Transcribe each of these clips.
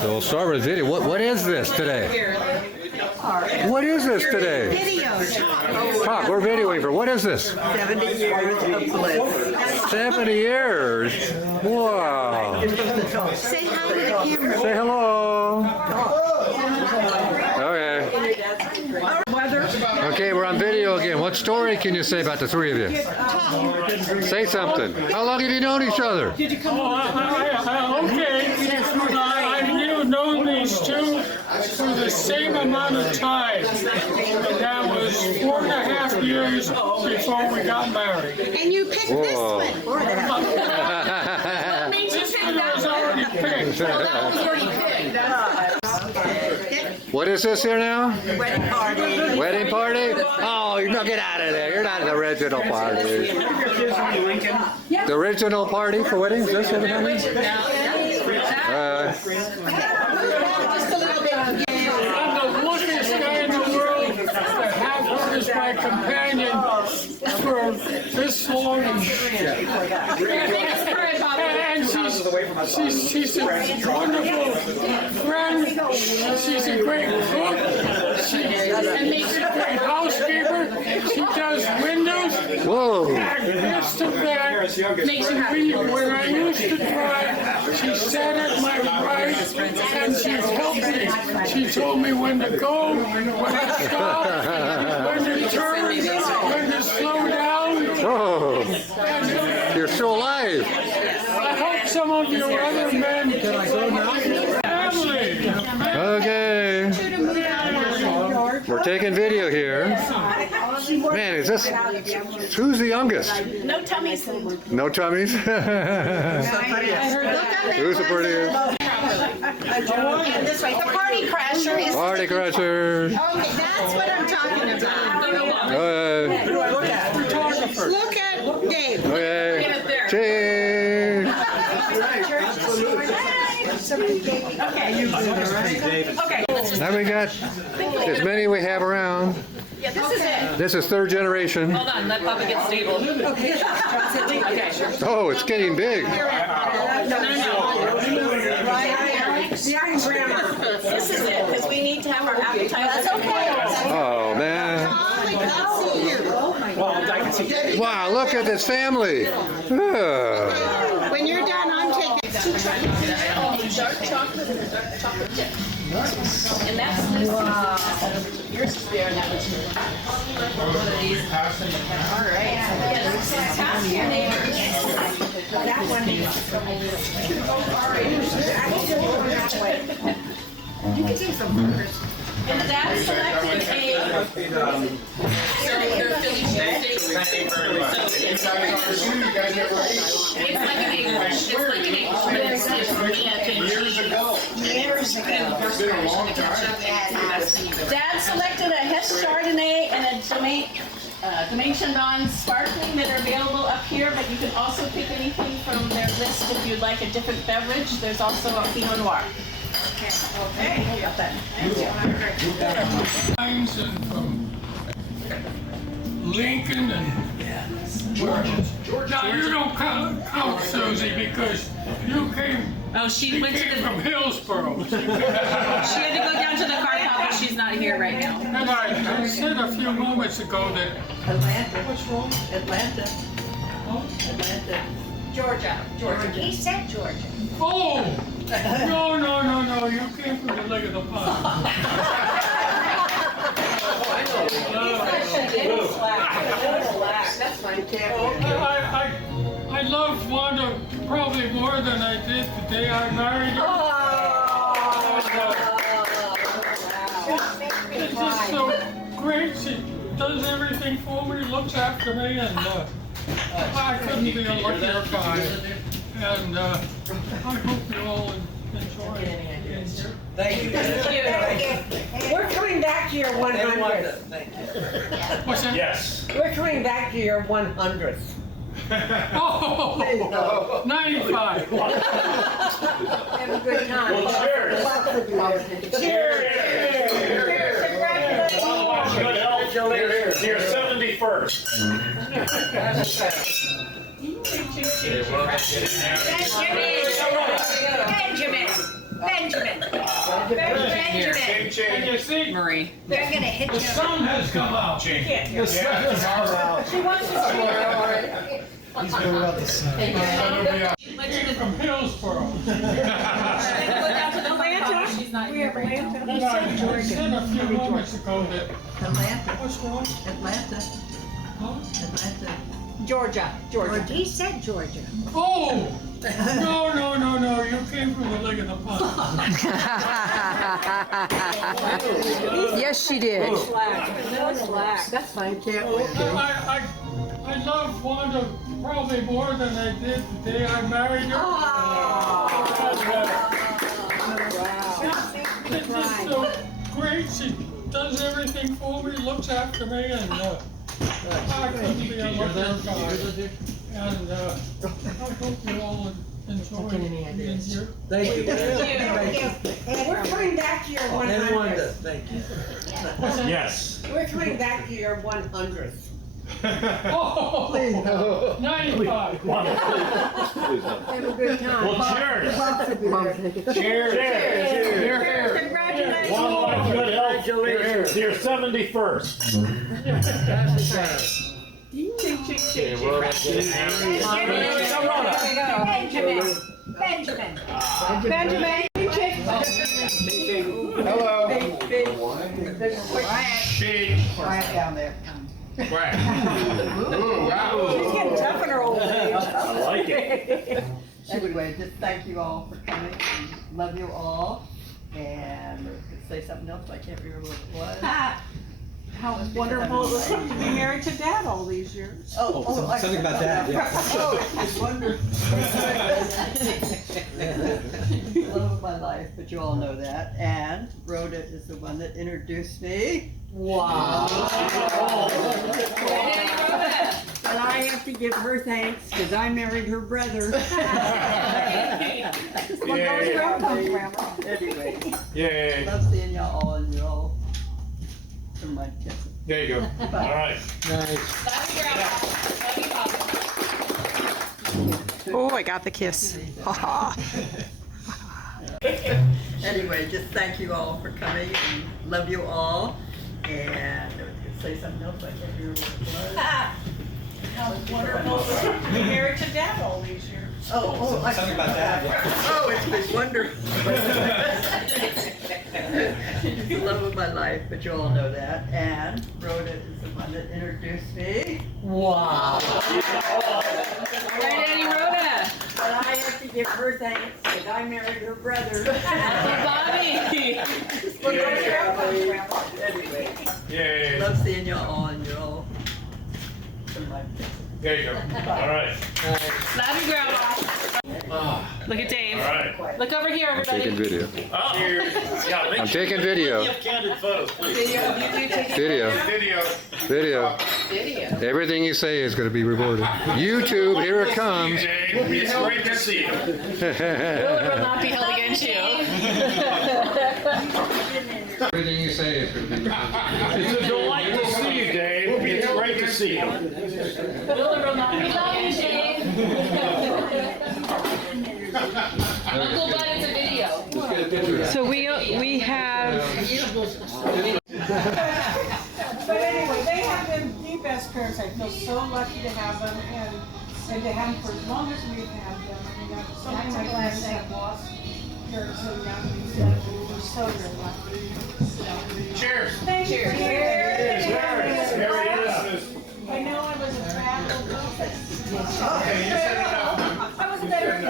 So we'll start with a video. What is this today? What is this today? Video. Talk, we're videoing for. What is this? 70 years of bliss. 70 years. Wow. Say hi to the camera. Say hello. Okay. Okay, we're on video again. What story can you say about the three of you? Say something. How long have you known each other? Okay. I've known these two for the same amount of time. That was 4.5 years before we got married. And you picked this one. That means this one was already picked. What is this here now? Wedding party. Wedding party? Oh, you no, get out of there. You're not in the original party. The original party for weddings? This what it is? I'm the luckiest guy in the world to have her as my companion for this long. And she's a wonderful friend. She's a great cook. She's a great housekeeper. She does windows. Whoa. And this to that, when I used to drive, she sat at my right and she helped me. She told me when to go, when to stop, when to turn, when to slow down. Oh, you're still alive. I hope some of your other men can I go now? Family. Okay. We're taking video here. Man, is this, who's the youngest? No tummies. No tummies? Who's the prettiest? This way. The party crasher is. Party crashers. Okay, that's what I'm talking about. Look at Dave. Okay. Cheers. Okay. Now we got as many we have around. Yeah, this is it. This is third generation. Hold on, let Papa get stable. Okay, sure. Oh, it's getting big. No. This is it, because we need to have our appetizer. That's okay. Oh, man. Wow, look at this family. When you're done, I'm taking. Dark chocolate and dark chocolate chip. And that's this. Yours is there, that was one of these. All right. Yes, pass your neighbors. That one. You can take some burgers. And that selected a, so they're Philly cheesesteaks. It's like an egg roll. It's like an egg roll, but it's Years ago. It's been a long time. Dad selected a Hess Chardonnay and a Domaine Chandon Sparkling that are available up here, but you can also pick anything from their list if you'd like a different beverage. There's also a Pinot Noir. Okay. Times and from Lincoln and Georgia. Now you don't count Susie because you came. Oh, she went to the. From Hillsborough. She had to go down to the car shop, but she's not here right now. And I said a few moments ago that. Atlanta. What's wrong? Atlanta. Atlanta. Georgia. He said Georgia. Oh! No, you came from the leg of the pond. That's fine. I love Wanda probably more than I did the day I married her. It's just so great. She does everything for me, looks after me, and I couldn't be a luckier guy. And I hope you all enjoy it. Thank you. We're coming back to your 100th. What's that? Yes. We're coming back to your 100th. Oh, 95. Have a good time. Well, cheers. Cheers. Good health. You're 75. 71st. Benjamin. And you see, Marie. They're gonna hit the sun has come out. She wants to see it. He's been about the sun. From Hillsborough. Atlanta. We have Atlanta. I said a few moments ago that. Atlanta, What's wrong? Atlanta, Huh? Atlanta. Georgia. He said Georgia. Oh! No, you came from the leg of the pond. Yes, she did. That's fine, can't wait. I love Wanda probably more than I did the day I married her. It's just so great. She does everything for me, looks after me, and I couldn't be a luckier guy. And I hope you all enjoy being here. Thank you. We're coming back to your 100th. Thank you. Yes. We're coming back to your 100th. Oh, 95. Have a good time. Well, cheers. Cheers. Cheers. Congratulations. Long life, good health. Here's your 71st. Benjamin. Hello. Quiet down there. Quiet. Ooh, wow. She's getting tough in her old age. I like it. Anyway, just thank you all for coming. Love you all. And say something else, I can't remember what it was. How wonderful it was to be married to Dad all these years. Something about that, yeah. Oh, it's wonderful. Love of my life, but you all know that. And Rhoda is the one that introduced me. Wow. But I have to give her thanks because I married her brother. Anyway, Yay. love seeing y'all all and you all. From my kids. There you go. All right. Oh, I got the kiss. Anyway, just thank you all for coming and love you all. And I was gonna say something else, I can't remember what it was. How wonderful it was to be married to Dad all these years. Something about that, yeah. Oh, it's been wonderful. It's the love of my life, but you all know that. And Rhoda is the one that introduced me. Right, Annie Rhoda. But I have to give her thanks because I married her brother. Bobby. Anyway, Yay. love seeing y'all all and you're all from my kids. There you go. All right. Love you, Grandma. Look at Dave. All right. Look over here, everybody. Taking video. Oh. Yeah, make I'm sure taking video. you have candid photos, please. Video. Video. Everything you say is going to be recorded. YouTube, here it comes. Jay, it's great to see you. It will not be held against you. Everything you say is going to be recorded. It's a delight to see you, Dave. It's great to see you. We love you, Dave. Uncle Bud, it's a video. So we have. But anyway, they have been the best parents. I feel so lucky to have them and to have them for as long as we've had them. I mean, so many of my friends have lost parents so young and stuff. We're so very lucky. Cheers. Thank you. Cheers. Merry Christmas. I know I was a travel girl. Okay, you said enough. I was a better. I'm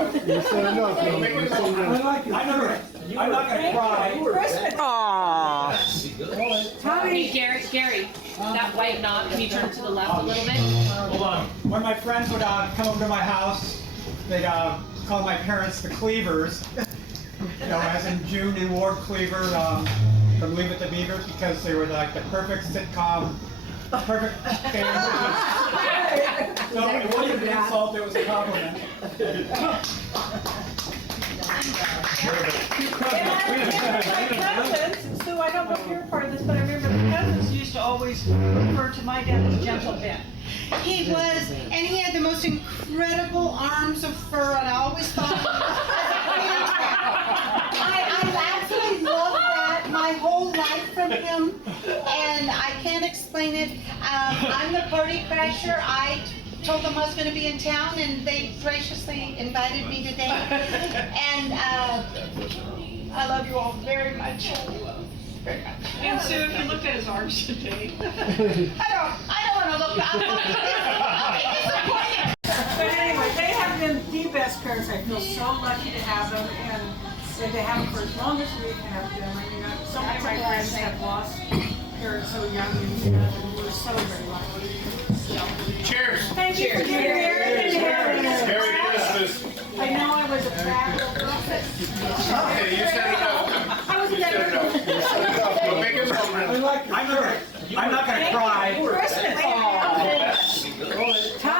not gonna cry. Aww. Hey, Gary, that white knot, can you turn to the left a little bit? Hold on. When my friends would come over to my house, they'd call my parents the Cleavers. You know, as in June and Ward Cleaver from Leave It to Beaver, because they were like the perfect sitcom, perfect family. So it wasn't an insult, it was a compliment. My cousins, so I don't know if you're part of this, but I remember the cousins used used to always refer to my dad as Gentle Ben. He was, and he had the most incredible arms of fur, and I always thought I absolutely loved that my whole life from him, and I can't explain it. I'm the party crasher. I told them I was going to be in town, and they graciously invited me today. And I love you all very much. Very much. And Sue, if you looked at his arms today. I don't want to look. I'll be disappointed. But anyway, they have been the best parents. I feel so lucky to have them, and to have them for as long as we've had them. I mean, so many of my friends have lost parents so young, and we're so very lucky. Cheers. Thank you for being here. Merry Christmas. I know I was a bad little girl. Okay, you set it up. I was a bad little girl. Make it over. I'm not gonna cry.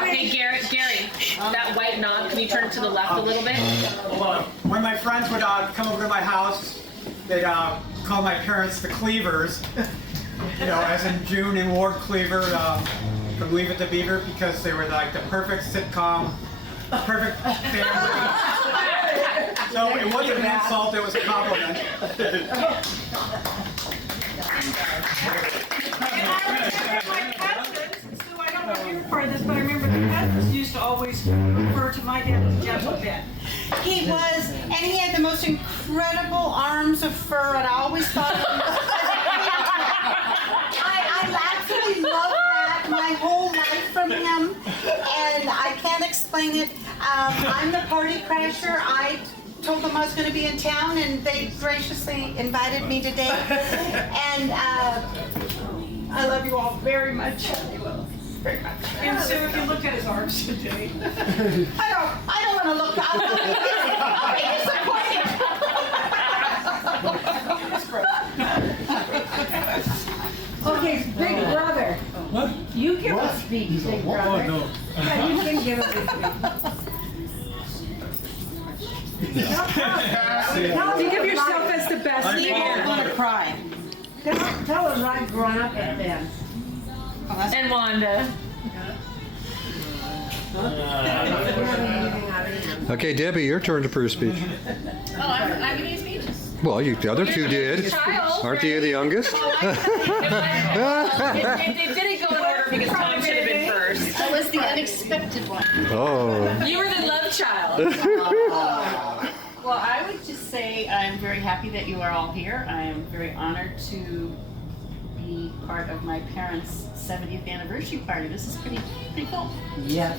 Hey, Gary, that white knob, can you turn it to the left a little bit? When my friends would come over to my house, they'd call my parents the Cleavers. You know, as in June and Ward Cleaver from Leave It to Beaver, because they were like the perfect sitcom, perfect family. So it wasn't an insult, it was a compliment. And I remember my cousins, Sue, I don't know if you were part of this, but I remember the cousins used to always refer to my dad as Gentle Ben. He was, and he had the most incredible arms of fur, and I always thought I absolutely loved that my whole life from him, and I can't explain it. I'm the party crasher. I told them I was going to be in town, and they graciously invited me today. And I love you all very much. Very much. And Sue, if you looked at his arms today. I don't want to look. I'll be disappointed. Okay, Big Brother. What? You give a speech, Big Brother. no. Yeah, you can give a speech. Think of yourself as the best You're man. going to cry. Tell us I've grown up at them. And Wanda. Okay, Debbie, your turn to prove speech. Oh, I'm giving speeches. Well, the other two did. Child, Aren't you the youngest? It didn't go in order because Tom should have been first. That was the unexpected one. Oh. You were the love child. Well, I would just say I'm very happy that you are all here. I am very honored to be part of my parents' 70th anniversary party. This is pretty cool. Yes.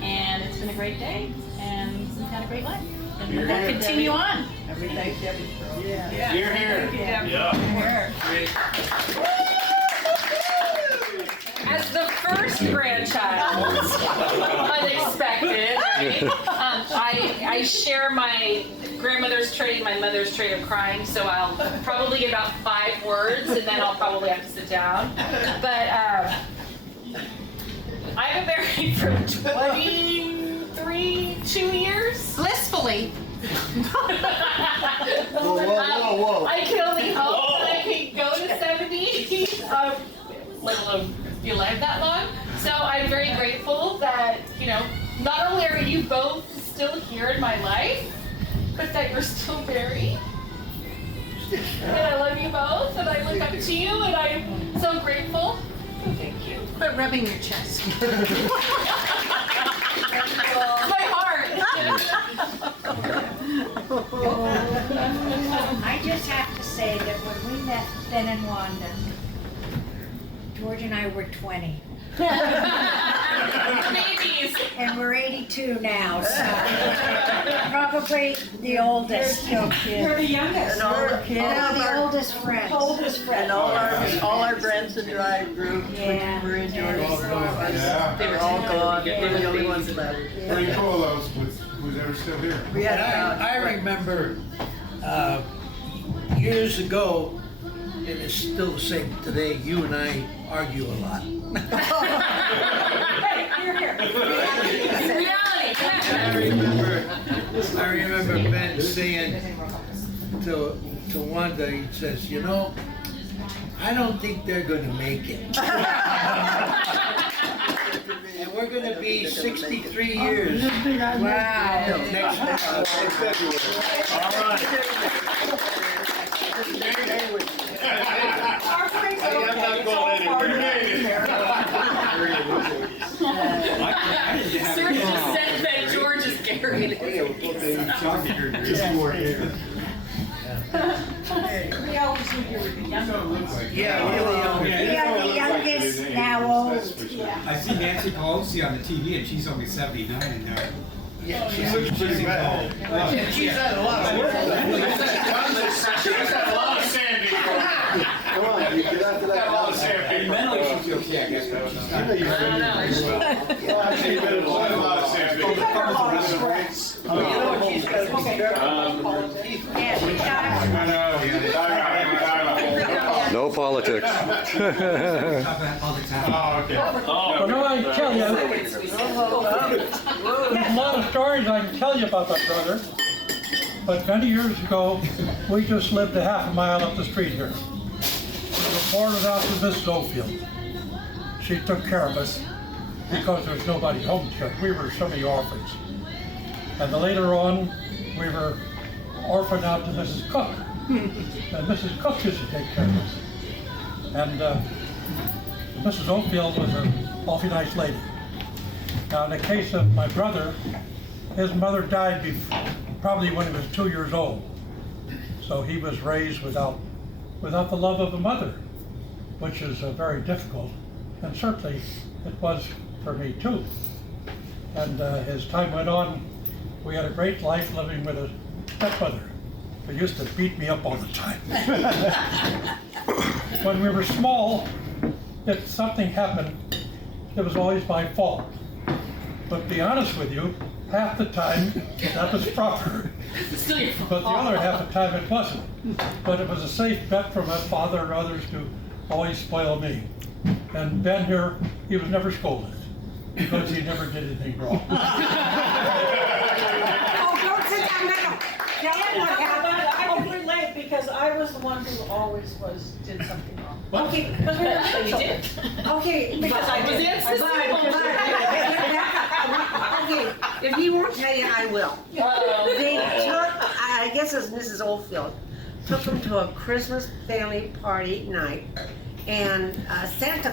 And it's been a great day, and we've had a great life. And we'll continue on. Everything Debbie's girl. You're here. Yeah. As the first grandchild, unexpected, right? I share my grandmother's trait and my mother's trait of crying, so I'll probably get about 5 words, and then I'll probably have to sit down. But I've been married for 2 years. Blissfully. Whoa. I can only hope that I can go to 70, let alone be alive that long. So I'm very grateful that, not only are you both still here in my life, but that you're still married. And I love you both, and I look up to you, and I'm so grateful. Thank you. Quit rubbing your chest. My heart. I just have to say that when we met Ben and Wanda, George and I were 20. Babies. And we're 82 now, so probably the oldest. You're the youngest. And all our kids. The oldest friends. And all our friends in drive group Yeah. were in George's. Yeah. They were all gone. They were the only ones left. Pretty cool, those who's ever still here. We had I remember years ago, and it's still the same today, you and I argue a lot. I remember Ben saying to Wanda, he says, I don't think they're gonna make it. And we're gonna be 63 years. Wow. Next February. All right. Our friends are I'm not okay. It's going all anywhere. part of it. Sir just said that George is carried. Just more here. We always leave you with the younger ones. Yeah, really. We are the youngest now old. I see Nancy Pelosi on the TV and she's only 79 and Yeah, She looks pretty bad. She's had a lot of work. She's had a lot of sanding. Come on, you get after that. A lot of sanding. mentally she's okay, I guess. But she's not. She's been a lot of sanding. You know what she's got to be careful. No politics. Oh, okay. Well, no, I tell you, there's a lot of stories I can tell you about my brother. But many years ago, we just lived a half a mile up the street here. We were boarded out to Mrs. Oldfield. She took care of us because there was nobody home here. We were semi-orphans. And then later on, we were orphaned out to Mrs. Cook. And Mrs. Cook used to take care of us. And Mrs. Oldfield was an awfully nice lady. Now, in the case of my brother, his mother died probably when he was 2 years old. So he was raised without the love of a mother, which is very difficult. And certainly it was for me too. And as time went on, we had a great life living with a stepmother who used to beat me up all the time. When we were small, if something happened, it was always my fault. But to be honest with you, half the time that was proper. But the other half the time it wasn't. But it was a safe bet for my father and others to always spoil me. And Ben here, he was never scolded because he never did anything wrong. Oh, don't sit down now. Tell him what happened. I can relate because I was the one who always did something wrong. Okay, Because we were You little. did. okay. Because I was Okay, if he won't tell you, I will. They took, I guess it was Mrs. Oldfield, took them to a Christmas family party night, and Santa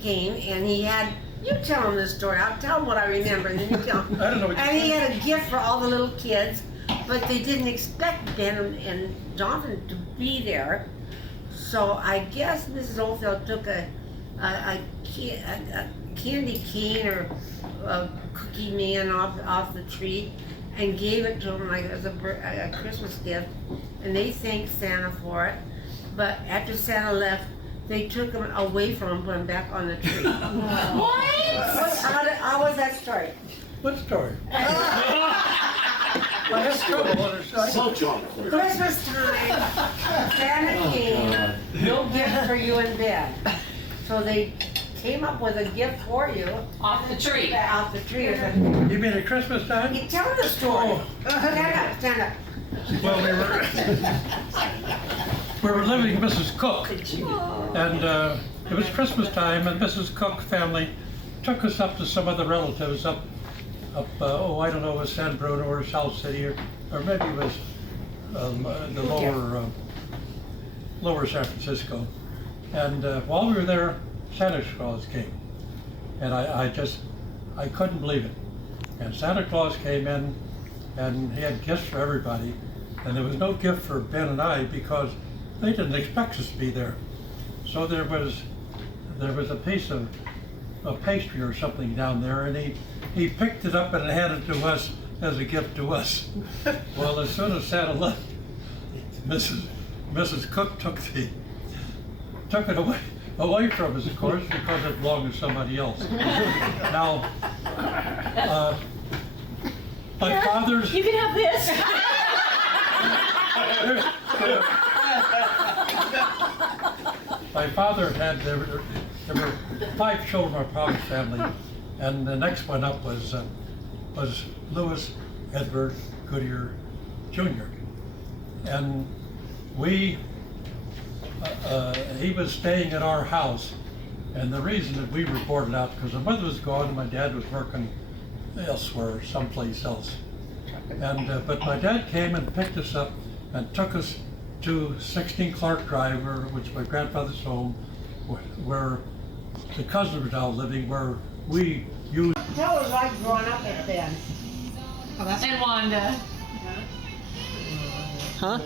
came, and he had, you tell him this story, I'll tell him what I remember, and then you tell him. I don't know what you And he said. had a gift for all the little kids, but they didn't expect Ben and Jonathan to be there. So I guess Mrs. Oldfield took a candy cane or a cookie man off the tree and gave it to him like as a Christmas gift, and they thanked Santa for it. But after Santa left, they took him away from him, put him back on the tree. How was that story? What story? I have trouble understanding. Christmas time, Santa came, no gift for you and Ben. So they came up with a gift for you. Off the tree. Off the tree. You mean at Christmas time? You tell them the story. Stand up. Well, we were living with Mrs. Cook, and it was Christmas time, and Mrs. Cook family took us up to some other relatives up, I don't know, it was San Bruno or South City, or maybe it was the lower San Francisco. And while we were there, Santa Claus came, and I couldn't believe it. And Santa Claus came in, and he had gifts for everybody, and there was no gift for Ben and I because they didn't expect us to be there. So there was a piece of pastry or something down there, and he picked it up and handed it to us as a gift to us. Well, as soon as Santa left, Mrs. Cook took it away from us, of course, because it belonged to somebody else. Now, my father's. You can have this. My father had, there were 5 children in our father's family, and the next one up was Louis Edward Goodyear Jr. And we, he was staying at our house. And the reason that we reported out, because my mother was gone and my dad was working elsewhere, someplace else. And but my dad came and picked us up and took us to 16 Clark Drive, which is my grandfather's home, where the cousins were now living, where we used. That was like growing up at then. And Wanda. Huh?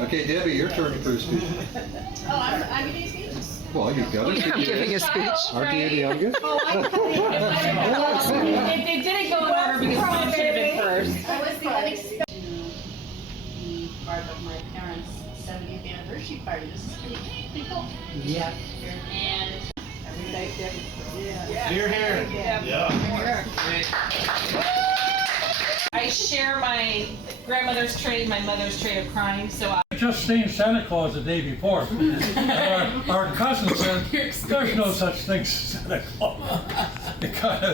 Okay, Debbie, your turn to prove speech. Oh, I'm giving speeches. Well, you've got it. I'm giving a speech. Aren't you the youngest? It didn't go in order because mine should have been first. I was the unexpected. Part of my parents' 70th anniversary party. This is pretty cool. Yeah. And Here, here. Yeah. I share my grandmother's tray, my mother's tray of crying, so I Just seen Santa Claus the day before. And our cousin said, there's no such thing as Santa Claus. It kind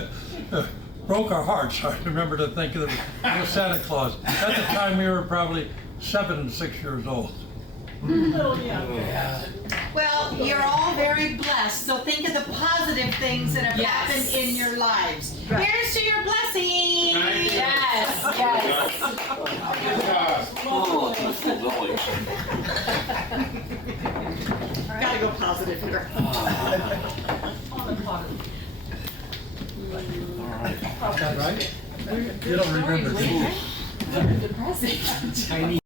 of broke our hearts. I remember to think of the Santa Claus. At the time, we were probably 7 and 6 years old. Well, you're all very blessed, so think of the positive things that have happened in your lives. Here's to your blessings. yes. Gotta go positive here. Is that right? You don't remember, do you? Depressing.